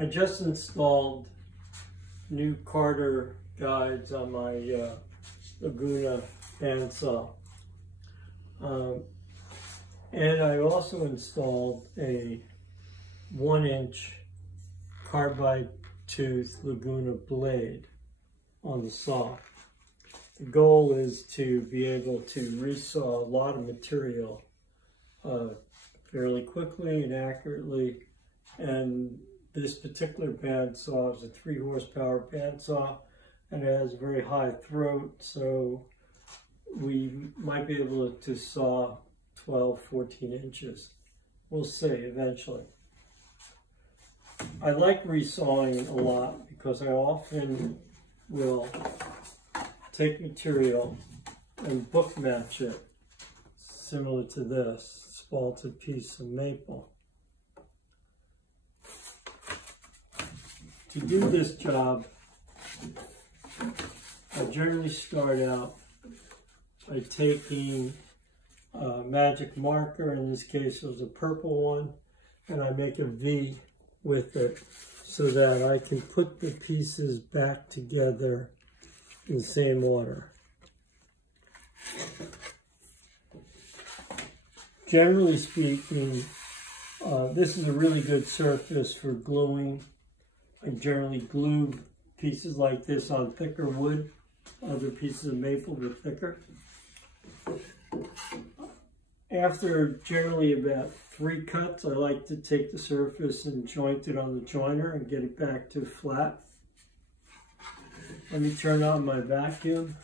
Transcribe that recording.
I just installed new Carter guides on my Laguna bandsaw. And I also installed a 1-inch carbide tooth Laguna blade on the saw. The goal is to be able to resaw a lot of material fairly quickly and accurately. And this particular bandsaw is a 3-horsepower bandsaw, and it has a very high throat, so we might be able to saw 12, 14 inches. We'll see eventually. I like resawing a lot because I often will take material and book match it, similar to this spalted piece of maple. To do this job, I generally start out by taking a magic marker. In this case it was a purple one, and I make a V with it so that I can put the pieces back together in the same order. Generally speaking, this is a really good surface for gluing. I generally glue pieces like this on thicker wood. Other pieces of maple were thicker. After generally about 3 cuts, I like to take the surface and joint it on the joiner and get it back to flat. Let me turn on my vacuum.